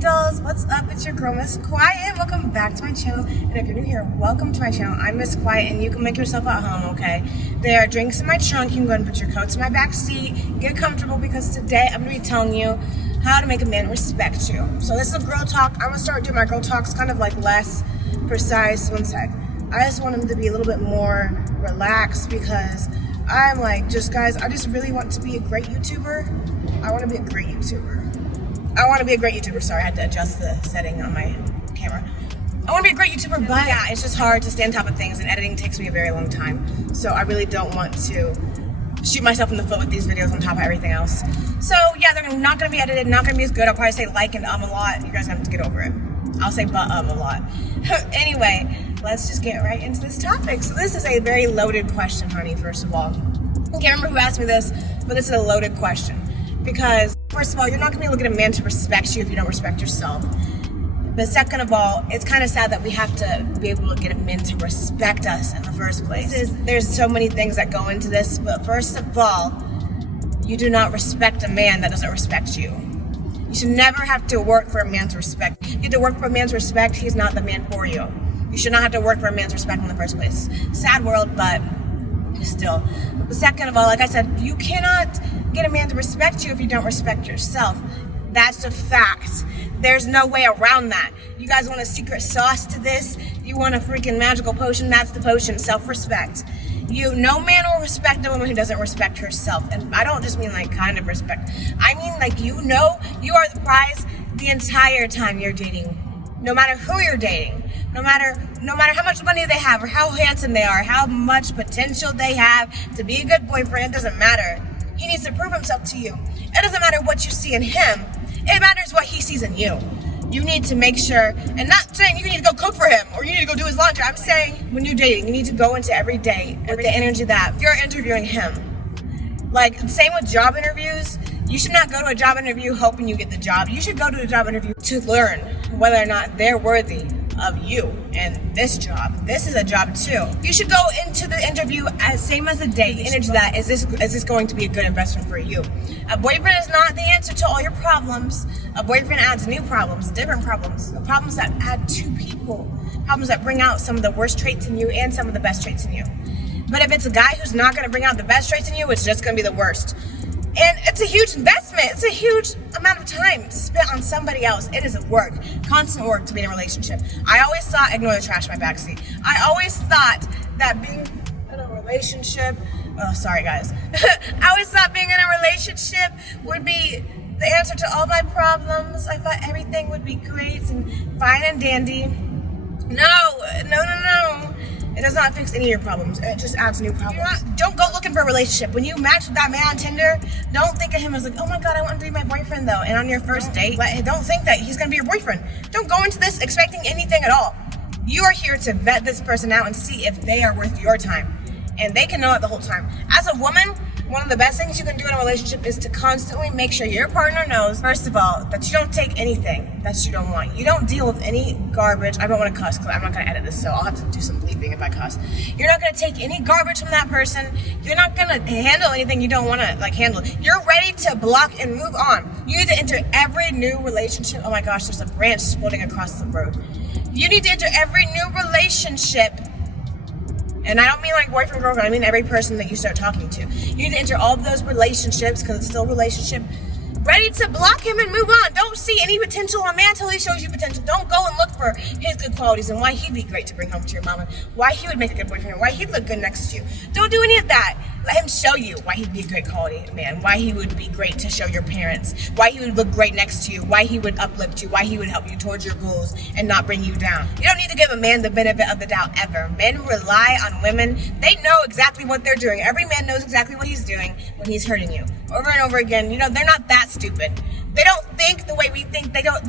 dolls, what's up? It's your girl Miss Quiet. Welcome back to my channel, and if you're new here, welcome to my channel. I'm Miss Quiet, and you can make yourself at home, okay? There are drinks in my trunk. You can go ahead and put your coats in my back seat. Get comfortable, because today I'm going to be telling you how to make a man respect you. So this is a girl talk. I'm going to start doing my girl talks kind of like less precise. One sec. I just want him to be a little bit more relaxed, because I'm like, guys, I just really want to be a great YouTuber. I want to be a great YouTuber. Sorry, I had to adjust the setting on my camera. I want to be a great YouTuber, but yeah, it's just hard to stay on top of things, and editing takes me a very long time. So I really don't want to shoot myself in the foot with these videos on top of everything else. So yeah, they're not going to be edited, not going to be as good. I'll probably say like and a lot. You guys have to get over it. I'll say but a lot. Anyway, let's just get right into this topic. So this is a very loaded question, honey, first of all. I can't remember who asked me this, but this is a loaded question. Because, first of all, you're not going to be able to get a man to respect you if you don't respect yourself. But second of all, it's kind of sad that we have to be able to get a man to respect us in the first place. There's so many things that go into this, but first of all, you do not respect a man that doesn't respect you. You should never have to work for a man's respect. You have to work for a man's respect, he's not the man for you. You should not have to work for a man's respect in the first place. Sad world, but still. But second of all, like I said, you cannot get a man to respect you if you don't respect yourself. That's a fact. There's no way around that. You guys want a secret sauce to this? You want a freaking magical potion? That's the potion, self-respect. No man will respect a woman who doesn't respect herself. And I don't just mean like kind of respect. I mean like you are the prize the entire time you're dating. No matter who you're dating. No matter how much money they have or how handsome they are, how much potential they have to be a good boyfriend, doesn't matter. He needs to prove himself to you. It doesn't matter what you see in him. It matters what he sees in you. You need to make sure, and not saying you need to go cook for him or you need to go do his laundry. I'm saying when you're dating, you need to go into every day with the energy that you're interviewing him. Like, same with job interviews. You should not go to a job interview hoping you get the job. You should go to a job interview to learn whether or not they're worthy of you and this job. This is a job too. You should go into the interview as same as a date. The energy that is this going to be a good investment for you. A boyfriend is not the answer to all your problems. A boyfriend adds new problems, different problems, problems that add to people, problems that bring out some of the worst traits in you and some of the best traits in you. But if it's a guy who's not going to bring out the best traits in you, it's just going to be the worst. And it's a huge investment. It's a huge amount of time spent on somebody else. It is a work, constant work to be in a relationship. I always thought, ignore the trash in my backseat. I always thought that being in a relationship, oh, sorry guys. I always thought being in a relationship would be the answer to all my problems. I thought everything would be great and fine and dandy. No. It does not fix any of your problems. It just adds new problems. Don't go looking for a relationship. When you match with that man on Tinder, don't think of him as like, oh my God, I want to be my boyfriend though. And on your first date, don't think that he's going to be your boyfriend. Don't go into this expecting anything at all. You are here to vet this person out and see if they are worth your time. And they can know it the whole time. As a woman, one of the best things you can do in a relationship is to constantly make sure your partner knows, first of all, that you don't take anything that you don't want. You don't deal with any garbage. I don't want to cuss because I'm not going to edit this, so I'll have to do some bleeping if I cuss. You're not going to take any garbage from that person. You're not going to handle anything you don't want to handle. You're ready to block and move on. You need to enter every new relationship. Oh my gosh, there's a branch floating across the road. You need to enter every new relationship. And I don't mean like boyfriend, girlfriend, I mean every person that you start talking to. You need to enter all of those relationships, because it's still a relationship, ready to block him and move on. Don't see any potential in a man until he shows you potential. Don't go and look for his good qualities and why he'd be great to bring home to your mama, why he would make a good boyfriend, why he'd look good next to you. Don't do any of that. Let him show you why he'd be a great quality man, why he would be great to show your parents, why he would look great next to you, why he would uplift you, why he would help you towards your goals and not bring you down. You don't need to give a man the benefit of the doubt ever. Men rely on women. They know exactly what they're doing. Every man knows exactly what he's doing when he's hurting you. Over and over again, they're not that stupid. They don't think the way we think. They don't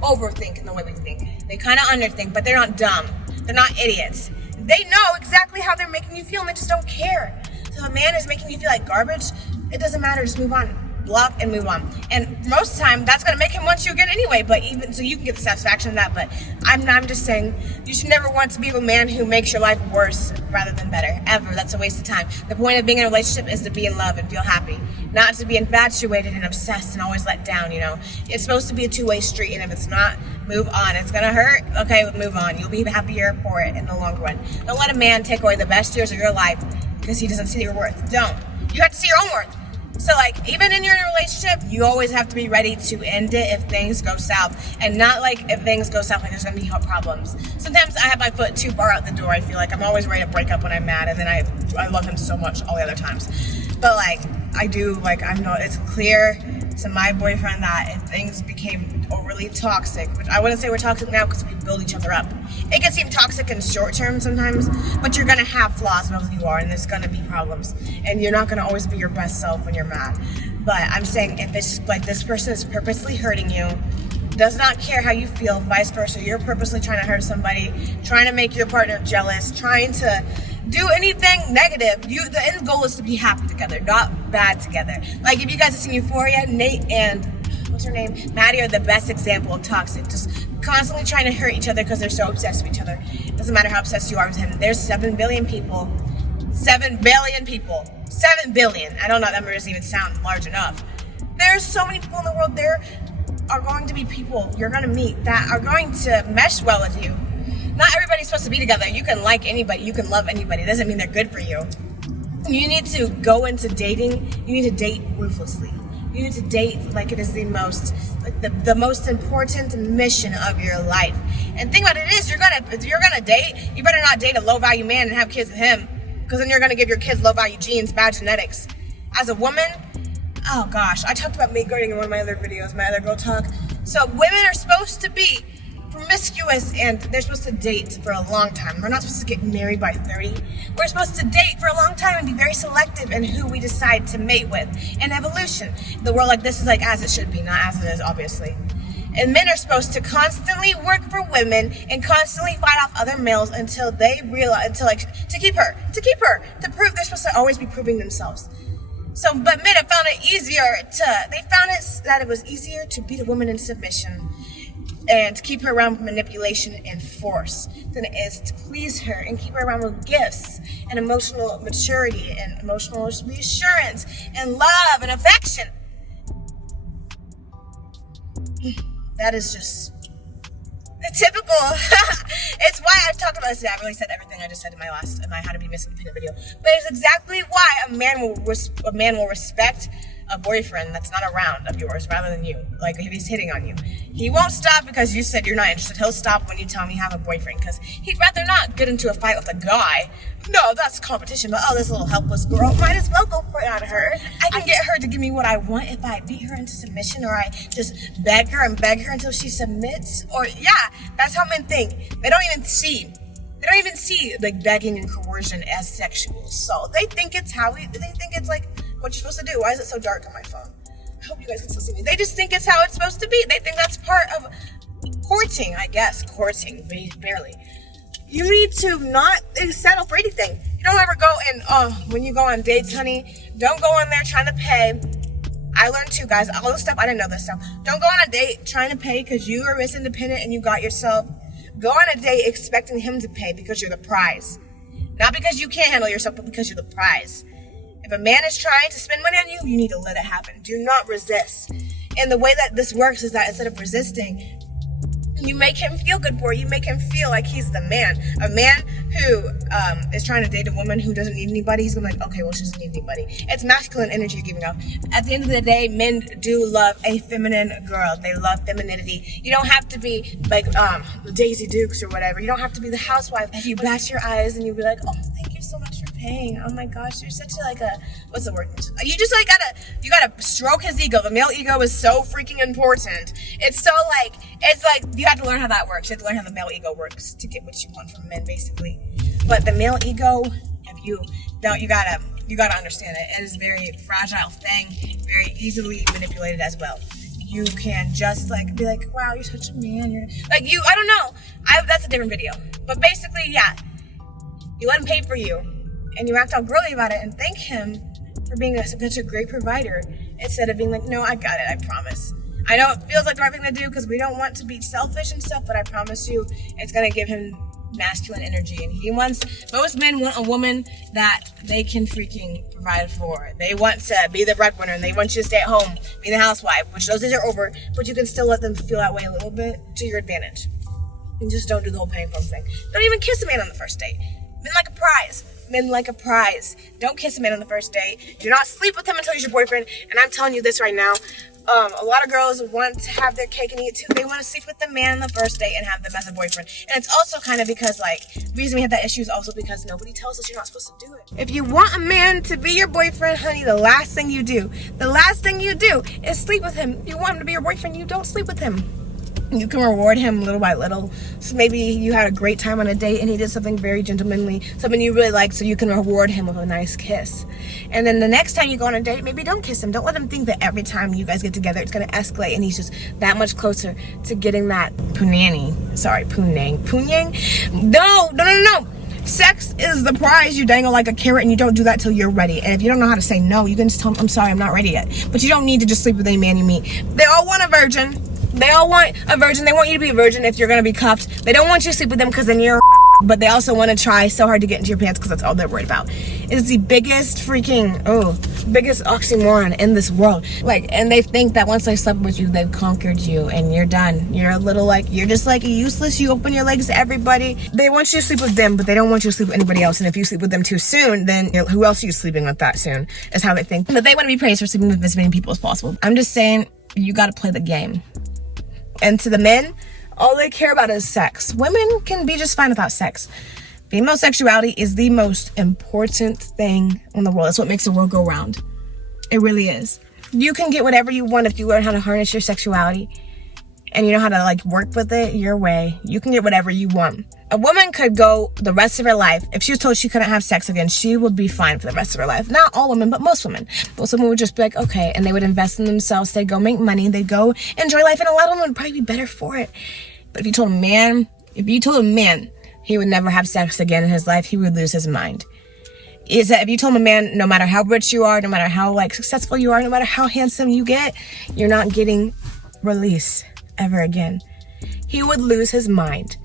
overthink in the way we think. They kind of underthink, but they're not dumb. They're not idiots. They know exactly how they're making you feel and they just don't care. So if a man is making you feel like garbage, it doesn't matter, just move on. block, and move on. And most of the time, that's going to make him want you again anyway, but even so you can get the satisfaction of that. But I'm just saying, you should never want to be with a man who makes your life worse rather than better, ever. That's a waste of time. The point of being in a relationship is to be in love and feel happy, not to be infatuated and obsessed and always let down, you know. It's supposed to be a two-way street, and if it's not, move on. It's going to hurt, okay, move on. You'll be happier for it in the long run. Don't let a man take away the best years of your life because he doesn't see your worth. Don't. You have to see your own worth. So, like, even in your relationship, you always have to be ready to end it if things go south. And not like if things go south, like there's going to be problems. Sometimes I have my foot too far out the door. I feel like I'm always ready to break up when I'm mad. And then I love him so much all the other times. But, like, I do, like, I know it's clear to my boyfriend that if things became overly toxic, which I wouldn't say we're toxic now because we build each other up. It can seem toxic in short term sometimes, but you're gonna have flaws, both of you are, and there's gonna be problems. And you're not gonna always be your best self when you're mad. But I'm saying if it's like this person is purposely hurting you, does not care how you feel, vice versa, you're purposely trying to hurt somebody, trying to make your partner jealous, trying to do anything negative, the end goal is to be happy together, not bad together. Like if you guys have seen Euphoria, Nate and what's her name, Maddie are the best example of toxic, just constantly trying to hurt each other because they're so obsessed with each other. It doesn't matter how obsessed you are with him. There's 7 billion people. 7 billion people. 7 billion. I don't know, that number doesn't even sound large enough. There's so many people in the world. There are going to be people you're going to meet that are going to mesh well with you. Not everybody's supposed to be together. You can like anybody, you can love anybody. It doesn't mean they're good for you. You need to go into dating, you need to date ruthlessly. You need to date like it is the most, like the most important mission of your life. And think about it is, you're gonna date, you better not date a low value man and have kids with him, because then you're gonna give your kids low value genes, bad genetics. As a woman, oh gosh, I talked about mate guarding in one of my other videos, my other girl talk. So women are supposed to be promiscuous and they're supposed to date for a long time. We're not supposed to get married by 30. We're supposed to date for a long time and be very selective in who we decide to mate with. And evolution, the world like this is like as it should be, not as it is, obviously. And men are supposed to constantly work for women and constantly fight off other males until they realize, to keep her, to prove they're supposed to always be proving themselves. So, but men have found it that it was easier to beat a woman in submission and to keep her around with manipulation and force than it is to please her and keep her around with gifts and emotional maturity and emotional reassurance and love and affection. That is just typical. It's why I've talked about this today. I really said everything I just said in my How to Be Miss Independent video. But it's exactly why a man will respect a boyfriend that's not around of yours rather than you. Like if he's hitting on you, he won't stop because you said you're not interested. He'll stop when you tell him you have a boyfriend, because he'd rather not get into a fight with a guy. No, that's competition, but oh, this little helpless girl, might as well go pray on her. I can get her to give me what I want if I beat her into submission, or I just beg her until she submits. Or yeah, that's how men think. They don't even see like begging and coercion as sexual. So they think it's like what you're supposed to do. Why is it so dark on my phone? I hope you guys can still see me. They just think it's how it's supposed to be. They think that's part of courting, I guess. Courting, barely. You need to not settle for anything. You don't ever go and, when you go on dates, honey, don't go on there trying to pay. I learned too, guys, all this stuff, I didn't know this stuff. Don't go on a date trying to pay because you are Miss Independent and you got yourself. Go on a date expecting him to pay because you're the prize. Not because you can't handle yourself, but because you're the prize. If a man is trying to spend money on you, you need to let it happen. Do not resist. And the way that this works is that instead of resisting, you make him feel good for it. You make him feel like he's the man. A man who is trying to date a woman who doesn't need anybody, he's gonna be like, okay, well, she doesn't need anybody. It's masculine energy you're giving off. At the end of the day, men do love a feminine girl. They love femininity. You don't have to be like Daisy Dukes or whatever. You don't have to be the housewife. If you bat your eyes and you be like, oh, thank you so much for paying. Oh my gosh, you're such what's the word? You just like you gotta stroke his ego. The male ego is so freaking important. It's like you have to learn how that works. You have to learn how the male ego works to get what you want from men, basically. But the male ego, if you don't, you gotta understand it. It is a very fragile thing, very easily manipulated as well. You can just like be like, wow, you're such a man. You're like I don't know. That's a different video. But basically, yeah, you let him pay for you, and you act all girly about it, and thank him for being such a great provider instead of being like, no, I got it, I promise. I know it feels like the right thing to do because we don't want to be selfish and stuff, but I promise you it's going to give him masculine energy. And most men want a woman that they can freaking provide for. They want to be the breadwinner and they want you to stay at home, be the housewife, which those days are over, but you can still let them feel that way a little bit to your advantage. And just don't do the whole paying for thing. Don't even kiss a man on the first date. Men like a prize. Men like a prize. Don't kiss a man on the first date. Do not sleep with him until he's your boyfriend. And I'm telling you this right now. A lot of girls want to have their cake and eat it too. They want to sleep with the man on the first date and have them as a boyfriend. And it's also kind of because, the reason we have that issue is also because nobody tells us you're not supposed to do it. If you want a man to be your boyfriend, honey, the last thing you do is sleep with him. If you want him to be your boyfriend, you don't sleep with him. You can reward him little by little. So maybe you had a great time on a date and he did something very gentlemanly, something you really like, so you can reward him with a nice kiss. And then the next time you go on a date, maybe don't kiss him. Don't let him think that every time you guys get together it's going to escalate and he's just that much closer to getting that punang. No. Sex is the prize you dangle like a carrot, and you don't do that till you're ready. And if you don't know how to say no, you can just tell him, I'm sorry, I'm not ready yet. But you don't need to just sleep with any man you meet. They all want a virgin. They all want a virgin. They want you to be a virgin if you're going to be cuffed. They don't want you to sleep with them because then you're but they also want to try so hard to get into your pants because that's all they're worried about. It's the biggest biggest oxymoron in this world. And they think that once they slept with you, they've conquered you and you're done. You're a little you're just useless. You open your legs to everybody. They want you to sleep with them, but they don't want you to sleep with anybody else. And if you sleep with them too soon, then who else are you sleeping with that soon is how they think. But they want to be praised for sleeping with as many people as possible. I'm just saying, you got to play the game. And to the men, all they care about is sex. Women can be just fine without sex. Female sexuality is the most important thing in the world. It's what makes the world go round. It really is. You can get whatever you want if you learn how to harness your sexuality and you know how to work with it your way. You can get whatever you want. A woman could go the rest of her life. If she was told she couldn't have sex again, she would be fine for the rest of her life. Not all women, but most women. Most women would just be like, okay, and they would invest in themselves. They'd go make money. They'd go enjoy life, and a lot of women would probably be better for it. But if you told a man he would never have sex again in his life, he would lose his mind. Is that if you told a man, no matter how rich you are, no matter how successful you are, no matter how handsome you get, you're not getting release ever again, he would lose his mind.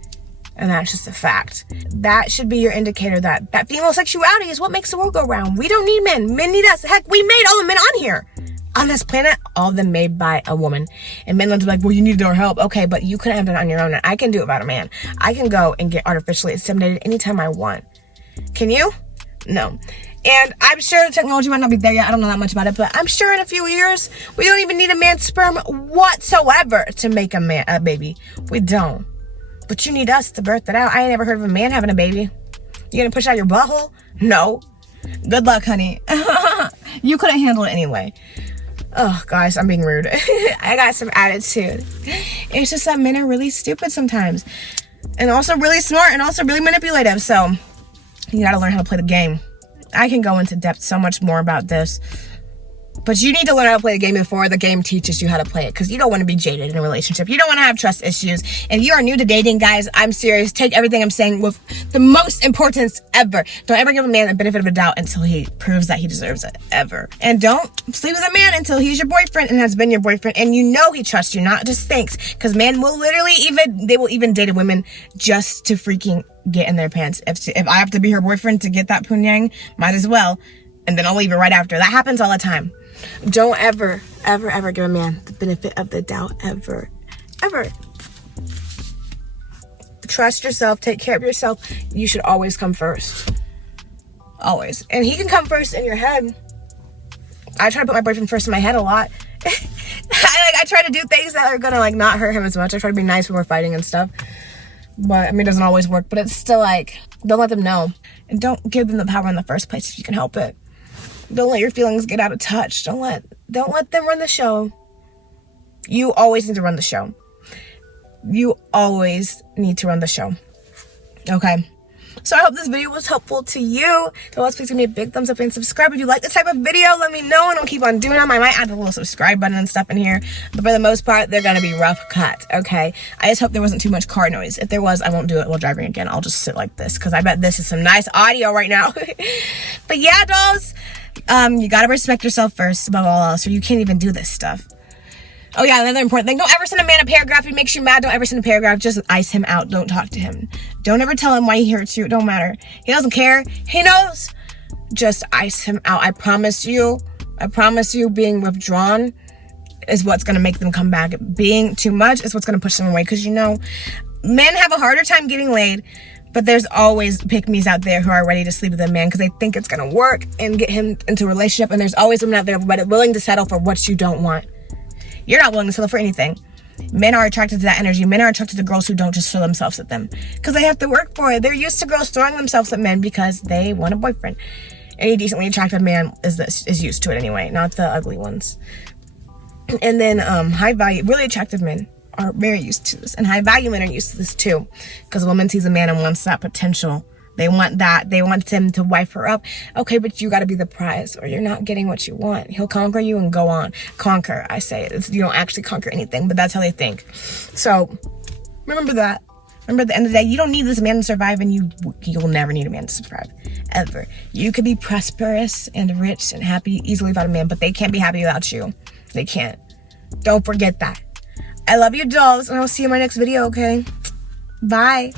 And that's just a fact. That should be your indicator that female sexuality is what makes the world go round. We don't need men. Men need us. Heck, we made all the men on here. On this planet, all of them made by a woman. And men love to be like, well, you needed our help. Okay, but you couldn't have done it on your own. And I can do it without a man. I can go and get artificially inseminated anytime I want. Can you? No. And I'm sure the technology might not be there yet. I don't know that much about it, but I'm sure in a few years, we don't even need a man's sperm whatsoever to make a baby. We don't. But you need us to birth it out. I ain't never heard of a man having a baby. You gonna push out your butthole? No. Good luck, honey. You couldn't handle it anyway. Oh, guys, I'm being rude. I got some attitude. It's just that men are really stupid sometimes. And also really smart and also really manipulative. So you gotta learn how to play the game. I can go into depth so much more about this. But you need to learn how to play the game before the game teaches you how to play it. Because you don't want to be jaded in a relationship. You don't want to have trust issues. If you are new to dating, guys, I'm serious. Take everything I'm saying with the most importance ever. Don't ever give a man the benefit of a doubt until he proves that he deserves it, ever. And don't sleep with a man until he's your boyfriend and has been your boyfriend. And you know he trusts you, not just thinks. Because men will literally they will even date a woman just to freaking get in their pants. If I have to be her boyfriend to get that punang, might as well. And then I'll leave it right after. That happens all the time. Don't ever give a man the benefit of the doubt, ever. Trust yourself, take care of yourself. You should always come first. Always. And he can come first in your head. I try to put my boyfriend first in my head a lot. I try to do things that are gonna not hurt him as much. I try to be nice when we're fighting and stuff. But it doesn't always work. But it's still don't let them know. And don't give them the power in the first place if you can help it. Don't let your feelings get out of touch. Don't let them run the show. You always need to run the show. You always need to run the show. Okay? So I hope this video was helpful to you. So please give me a big thumbs up and subscribe. If you like this type of video, let me know and I'll keep on doing them. I might add a little subscribe button and stuff in here, but for the most part, they're gonna be rough cut, okay? I just hope there wasn't too much car noise. If there was, I won't do it while driving again. I'll just sit like this because I bet this is some nice audio right now. But yeah, dolls, you gotta respect yourself first above all else, or you can't even do this stuff. Oh yeah, another important thing. Don't ever send a man a paragraph. If he makes you mad, don't ever send a paragraph. Just ice him out. Don't talk to him. Don't ever tell him why he hurts you. It don't matter. He doesn't care. He knows. Just ice him out. I promise you, being withdrawn is what's going to make them come back. Being too much is what's going to push them away. Because, you know, men have a harder time getting laid. But there's always pick-me's out there who are ready to sleep with a man because they think it's going to work and get him into a relationship. And there's always women out there but willing to settle for what you don't want. You're not willing to settle for anything. Men are attracted to that energy. Men are attracted to girls who don't just throw themselves at them because they have to work for it. They're used to girls throwing themselves at men because they want a boyfriend. Any decently attractive man is used to it anyway, not the ugly ones. And then high value, really attractive men are very used to this, and high value men are used to this too, because a woman sees a man and wants that potential. They want that. They want him to wife her up. Okay, but you got to be the prize or you're not getting what you want. He'll conquer you and go on. Conquer, I say. You don't actually conquer anything, but that's how they think. So remember that. Remember, at the end of the day, you don't need this man to survive, and you'll never need a man to survive, ever. You could be prosperous and rich and happy easily without a man, but they can't be happy without you. They can't. Don't forget that. I love you, dolls, and I'll see you in my next video, okay? Bye.